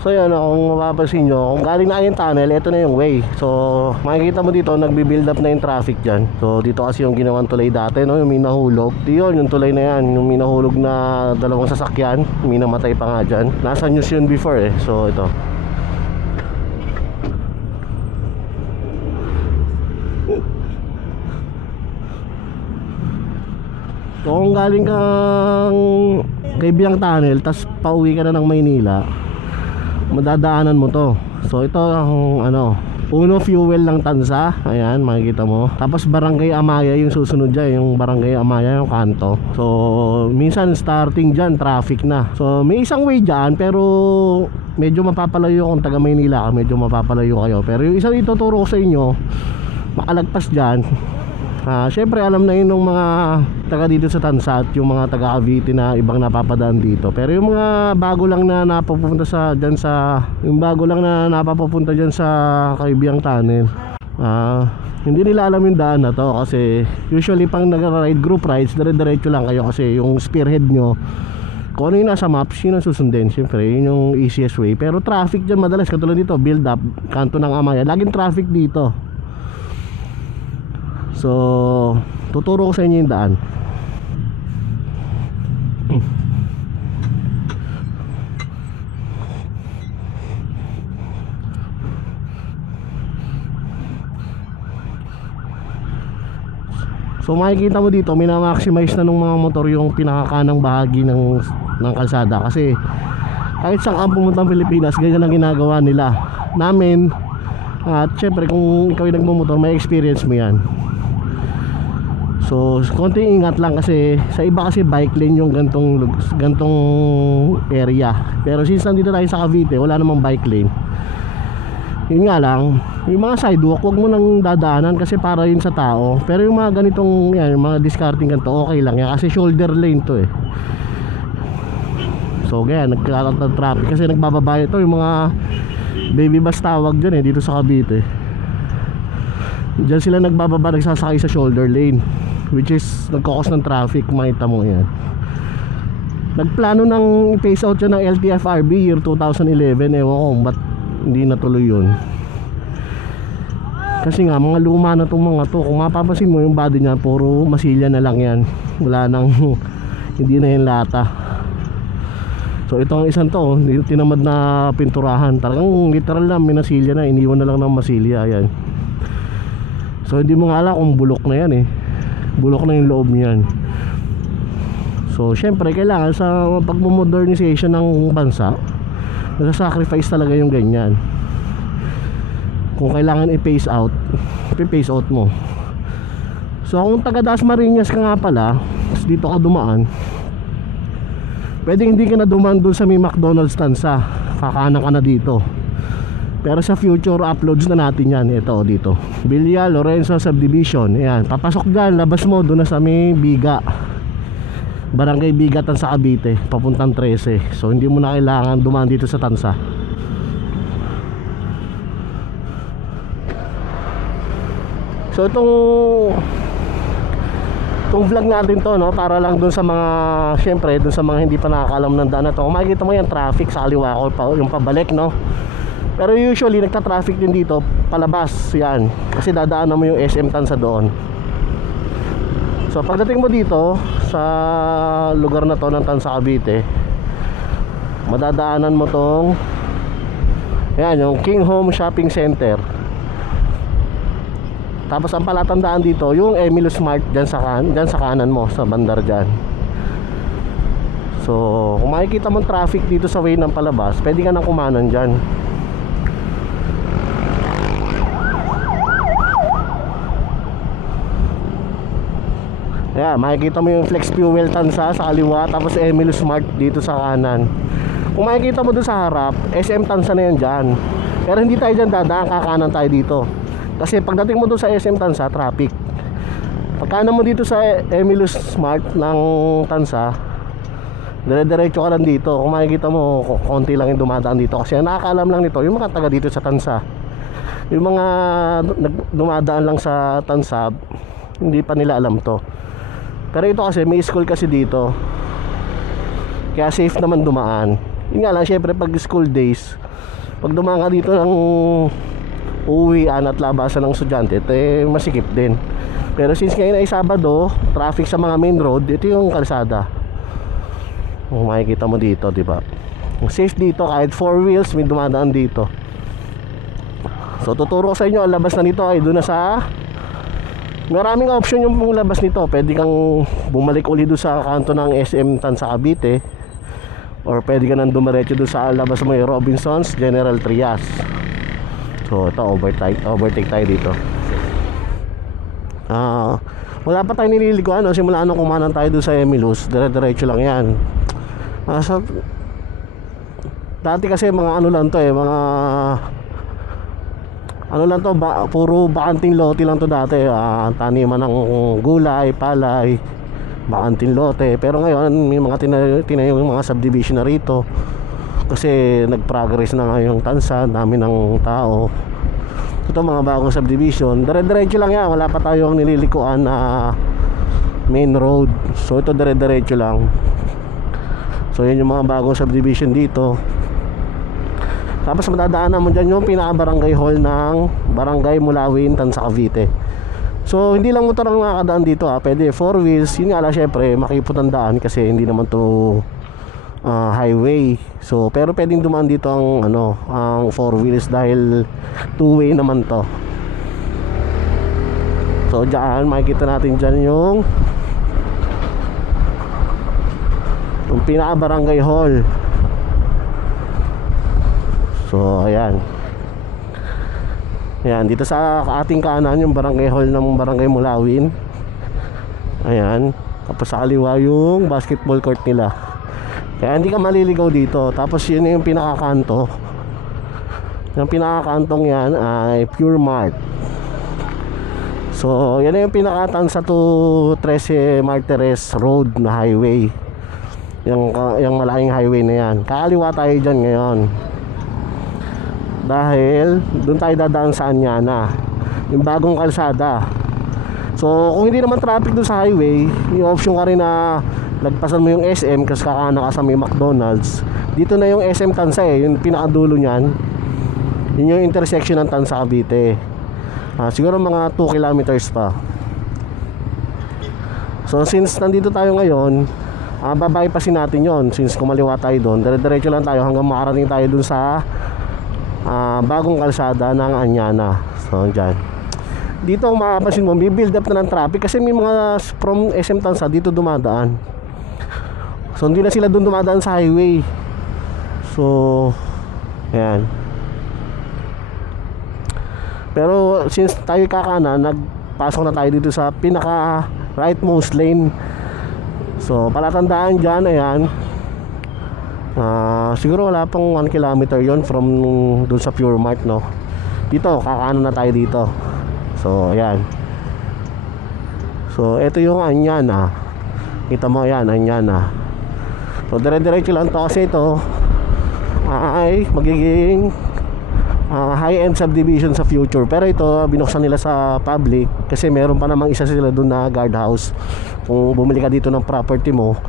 So yan, kung mapapansin nyo, kung galing na yung tunnel, ito na yung way. So makikita mo dito, nagbi-build up na yung traffic dyan. So dito kasi yung ginawang tulay dati, no? yung minahulog. Di yun, yung tulay na yan, yung minahulog na dalawang sasakyan, minamatay pa nga dyan. Nasa news yun before eh, so ito. Kung galing kang kay Biang Tunnel, tas pauwi ka na ng Maynila, madadaanan mo to. So ito ang ano Uno fuel lang tansa. Ayan makikita mo. Tapos barangay Amaya yung susunod dyan Yung barangay Amaya yung kanto. So minsan starting dyan traffic na. So may isang way dyan Pero medyo mapapalayo kung taga Maynila Medyo mapapalayo kayo. Pero yung isang ituturo ko sa inyo Makalagpas dyan Ah, syempre alam na yun ng mga taga dito sa Tansat, yung mga taga Cavite na ibang napapadaan dito. Pero yung mga bago lang na napapunta sa diyan sa yung bago lang na napapunta diyan sa Kaibiyang Tunnel. Ah, hindi nila alam yung daan na to kasi usually pang nag-ride group rides, dire-diretso lang kayo kasi yung spearhead nyo kung ano yung nasa maps, yun ang susundin Siyempre, yun yung easiest way Pero traffic dyan madalas, katulad dito Build up, kanto ng Amaya Laging traffic dito So, tuturo ko sa inyo yung daan. So makikita mo dito, minamaximize na ng mga motor yung pinakakanang bahagi ng, ng kalsada kasi kahit saan ka pumunta ng Pilipinas, ganyan ang ginagawa nila. Namin, at syempre kung ikaw yung nagmumotor, may experience mo yan. So, konting ingat lang kasi sa iba kasi bike lane yung gantong gantong area. Pero since nandito tayo sa Cavite, wala namang bike lane. Yun nga lang, yung mga sidewalk, huwag mo nang dadaanan kasi para yun sa tao. Pero yung mga ganitong, yan, yung mga discarding ganito, okay lang yan kasi shoulder lane to eh. So, ganyan, nagkakaroon ng traffic kasi nagbababa ito yung mga baby bus tawag dyan eh, dito sa Cavite. Diyan sila nagbababa nagsasakay sa shoulder lane which is nagkakos ng traffic makita mo yan. Nagplano ng phase out yan ng LTFRB year 2011 ewan ko ba't hindi natuloy yun. Kasi nga mga luma na itong mga to. Kung mapapansin mo yung body niya puro masilya na lang yan. Wala nang hindi na yung lata. So ito ang isang to oh, tinamad na pinturahan. Talagang literal na minasilya na. Iniwan na lang ng masilya ayan. So hindi mo nga alam kung bulok na yan eh Bulok na yung loob niyan. So syempre kailangan sa pagmamodernization ng bansa Nasa-sacrifice talaga yung ganyan. Kung kailangan i-phase out I-phase out mo. So kung taga Dasmariñas ka nga pala Dito ka dumaan Pwede hindi ka na dumaan dun sa may McDonald's tansa. Kakanan ka na dito pero sa future uploads na natin yan. Ito dito. Villa Lorenzo Subdivision. Ayan Papasok dyan. Labas mo doon na sa may Biga. Barangay Bigatan sa Cavite Papuntang 13 So hindi mo na kailangan dumaan dito sa Tansa. So itong itong vlog natin to no para lang dun sa mga syempre dun sa mga hindi pa nakakalam ng daan na to. Makikita mo yan traffic sa kaliwa ko yung pabalik no pero usually nagta-traffic din dito palabas yan kasi dadaanan mo yung SM Tansa doon. So pagdating mo dito sa lugar na to ng Tansa Cavite, madadaanan mo tong yan yung King Home Shopping Center. Tapos ang palatandaan dito yung Emilio Smart diyan sa kan, diyan sa kanan mo sa bandar diyan. So, kung makikita mong traffic dito sa way ng palabas, pwede ka nang kumanan diyan. Ayan, makikita mo yung Flex Fuel Tansa sa kaliwa Tapos Emilio Smart dito sa kanan. Kung makikita mo doon sa harap SM Tansa na yan dyan. Pero hindi tayo dyan dadaan, kakanan tayo dito. Kasi pagdating mo doon sa SM Tansa, traffic. Pagkanan mo dito sa Emilio Smart ng Tansa Dire-diretso ka lang dito. Kung makikita mo, konti lang yung dumadaan dito. Kasi nakakaalam lang nito, yung mga taga dito sa Tansa Yung mga dumadaan lang sa Tansa Hindi pa nila alam to Pero ito kasi may school kasi dito. Kaya safe naman dumaan. Yun nga lang, syempre pag school days, pag dumaan ka dito ng uwian at labasan ng estudyante, ito eh masikip din. Pero since ngayon ay Sabado, traffic sa mga main road, ito yung kalsada. Kung makikita mo dito, di ba? Safe dito kahit four wheels may dumadaan dito. So tuturo ko sa inyo ang labas na nito ay doon na sa Maraming option yung labas nito. Pwede kang bumalik uli doon sa kanto ng SM Tan sa Cavite. Or pwede ka nang dumiretso doon sa labas mo yung Robinsons, General Trias. So ito overtake, overtake tayo dito. Ah, wala pa tayo nililiguan no? simula nung kumanan tayo doon sa Emilus, dire-diretso lang 'yan. Ah, sa Dati kasi mga ano lang to eh, mga ano lang to, ba, puro bakanting lote lang to dati. Ah, taniman ng gulay, palay, bakanting lote. Pero ngayon, may mga tinayo, tinayo mga subdivision na rito. Kasi nag-progress na nga yung tansa, dami ng tao. Ito mga bagong subdivision. Dire-diretso lang yan, wala pa tayong nililikuan na main road. So ito dire-diretso lang. So yan yung mga bagong subdivision dito. Tapos madadaanan mo dyan yung pinaka-barangay hall ng Barangay Mulawin, Tansa Cavite. So hindi lang motor ang nakakadaan dito ha, pwede four wheels. Yun nga lang syempre makipot ang daan kasi hindi naman to ah, highway. So pero pwedeng dumaan dito ang ano, ang four wheels dahil two way naman to. So diyan makikita natin diyan yung yung pinaka-barangay hall. So, ayan. Ayan, dito sa ating kanan yung barangay hall ng barangay Mulawin. Ayan. Tapos sa kaliwa yung basketball court nila. Kaya hindi ka maliligaw dito. Tapos yun yung pinakakanto. Yung pinakakantong yan ay Pure Mart. So, yan yung pinakatan sa to 13 Martires Road na highway. Yung, yung malaking highway na yan. Kakaliwa tayo dyan ngayon dahil doon tayo dadaan sa Anyana yung bagong kalsada. So kung hindi naman traffic doon sa highway may option ka rin na lagpasan mo yung SM kasi kakana ka sa may McDonald's. Dito na yung SM Tansa eh yung pinakadulo niyan. Yun yung intersection ng Tansa Cavite. Ah, siguro mga 2 kilometers pa. So since nandito tayo ngayon uh, babypassin natin yon since kumaliwa tayo doon dire-diretso lang tayo hanggang makarating tayo doon sa ah, bagong kalsada ng Anyana. So, dyan. Dito kung makapansin mo, build up na ng traffic kasi may mga from SM Tansa dito dumadaan. So, hindi na sila doon dumadaan sa highway. So, ayan. Pero since tayo kakana, nagpasok na tayo dito sa pinaka rightmost lane. So, palatandaan dyan, ayan. Ah, siguro wala pang 1 kilometer yon from dun sa Pure Mart, no? Dito, kakaano na tayo dito. So, ayan. So, ito yung Anyana. Kita mo yan, Anyana. So, dire-diretso lang to kasi ito ay magiging ah, high-end subdivision sa future. Pero ito, binuksan nila sa public kasi meron pa namang isa sila doon na guardhouse. Kung bumili ka dito ng property mo,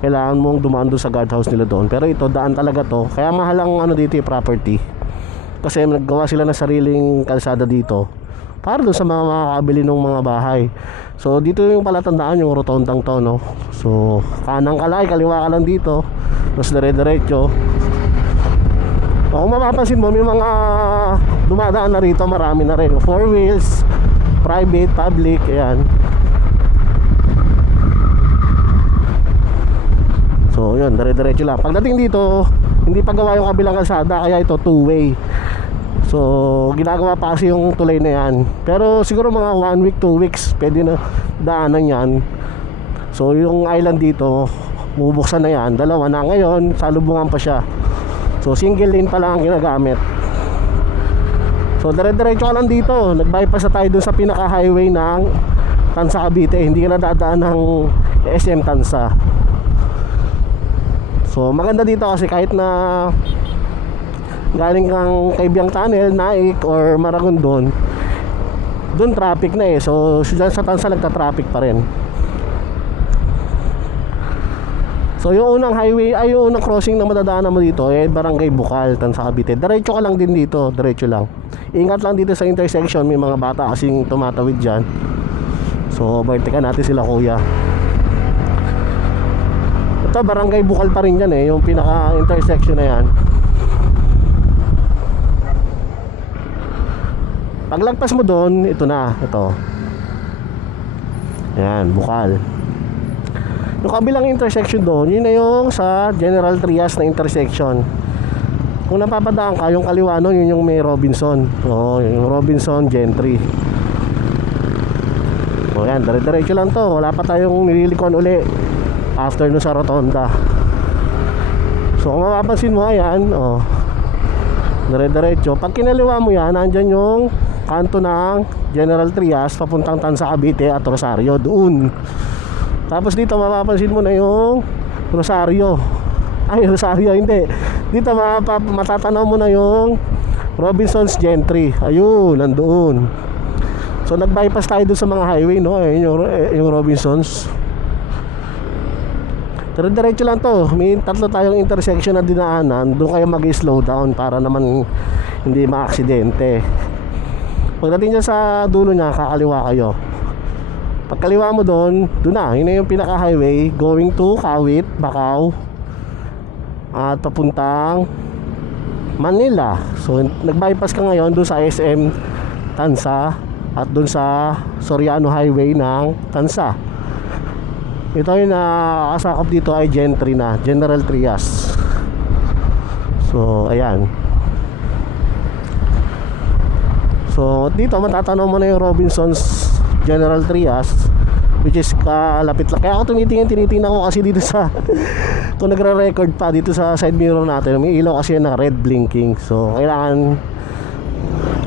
kailangan mong dumaan doon sa guardhouse nila doon. Pero ito, daan talaga to. Kaya mahal ang ano dito yung property. Kasi naggawa sila ng sariling kalsada dito para doon sa mga makakabili ng mga bahay. So dito yung palatandaan yung rotondang to no. So kanang kalay, kaliwa ka lang dito. Tapos dire-diretso. O, kung mapapansin mo may mga dumadaan na rito, marami na rin. Four wheels, private, public, ayan. So yun, dire-diretso lang. Pagdating dito, hindi pa gawa yung kabilang kalsada kaya ito two way. So ginagawa pa kasi yung tulay na yan. Pero siguro mga one week, two weeks pwede na daanan yan. So yung island dito, bubuksan na yan. Dalawa na ngayon, salubungan pa siya. So single lane pa lang ang ginagamit. So dire-diretso ka lang dito. Nag-bypass na tayo dun sa pinaka-highway ng Tansa Cavite. Hindi ka na dadaan ng SM Tansa. So maganda dito kasi kahit na galing kang Kaibiyang Tunnel, Naik or So yung unang highway, ay yung unang crossing na madadaanan mo dito eh Barangay Bukal, Tansa Cavite. Diretso ka lang din dito, diretso lang. Ingat lang dito sa intersection, may mga bata kasing tumatawid diyan. So overtaken natin sila kuya. Ito Barangay Bukal pa rin yan eh, yung pinaka intersection na yan. Paglagpas mo doon, ito na, ito. Yan, Bukal. Yung kabilang intersection doon, yun na yung sa General Trias na intersection. Kung napapadaan ka, yung kaliwa nun, yun yung may Robinson. Oo, yung Robinson Gentry. O yan, dire-diretso lang to. Wala pa tayong nililikuan uli after no sa rotonda. So kung mapapansin mo, ayan, oh, dire-diretso. Pag kinaliwa mo yan, nandyan yung kanto ng General Trias papuntang Tansa Cavite at Rosario doon. Tapos dito mapapansin mo na yung Rosario. Ay, Rosario hindi. Dito mapap matatanaw mo na yung Robinson's Gentry. Ayun, nandoon. So nag-bypass tayo doon sa mga highway, no? Ayun yung, eh, yung Robinson's. Pero diretso lang to. May tatlo tayong intersection na dinaanan. Doon kayo mag-slow down para naman hindi maaksidente. Pagdating dyan sa dulo niya, kakaliwa kayo. Pagkaliwa mo doon, doon na. Yun na yung pinaka-highway going to Kawit, Bacau. At papuntang Manila. So, nag-bypass ka ngayon doon sa SM Tansa at doon sa Soriano Highway ng Tansa. Ito yung nakakasakop dito ay Gentry na, General Trias. So, ayan. So, dito matatanaw mo na yung Robinson's General Trias which is kalapit lang. Kaya ako tumitingin, tinitingnan ko kasi dito sa kung nagre-record pa dito sa side mirror natin, may ilaw kasi na red blinking. So, kailangan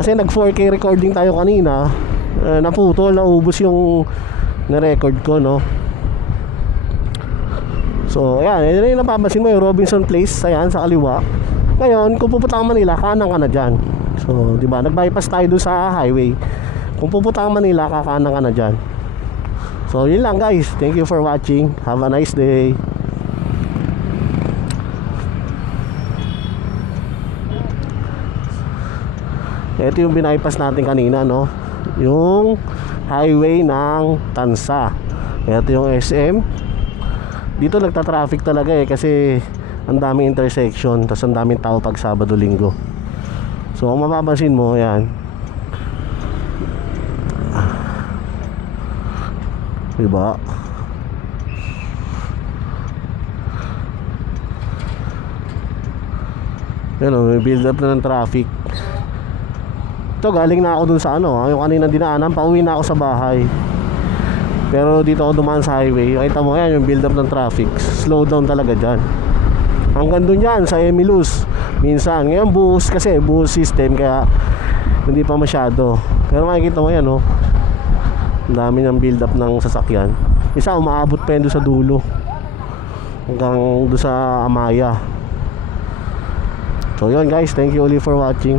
kasi nag 4K recording tayo kanina, eh, naputol, naubos yung na-record ko, no? So, ayan, yun yung napapansin mo yung Robinson Place, ayan, sa kaliwa. Ngayon, kung pupunta ka Manila, kanan ka na dyan. So, di ba, nag-bypass tayo doon sa highway. Kung pupunta ka Manila, kakanan ka na dyan. So, yun lang guys. Thank you for watching. Have a nice day. Ito yung binaypass natin kanina, no? Yung highway ng Tansa. Ito yung SM. Dito nagta-traffic talaga eh kasi ang daming intersection tapos ang daming tao pag Sabado Linggo. So kung mapapansin mo, yan. Diba? Yan o, may build up na ng traffic. Ito, galing na ako dun sa ano, ah, yung kanina dinaanan, pauwi na ako sa bahay. Pero dito ako dumaan sa highway, kita mo yan, yung build up ng traffic. Slow down talaga dyan. Hanggang dun yan, sa Emilus. Minsan, ngayon buhos kasi, buhos system, kaya hindi pa masyado. Pero makikita mo yan, oh. Ang dami ng build up ng sasakyan. Isa, umaabot pa yan doon sa dulo. Hanggang doon sa Amaya. So yun guys, thank you ulit for watching.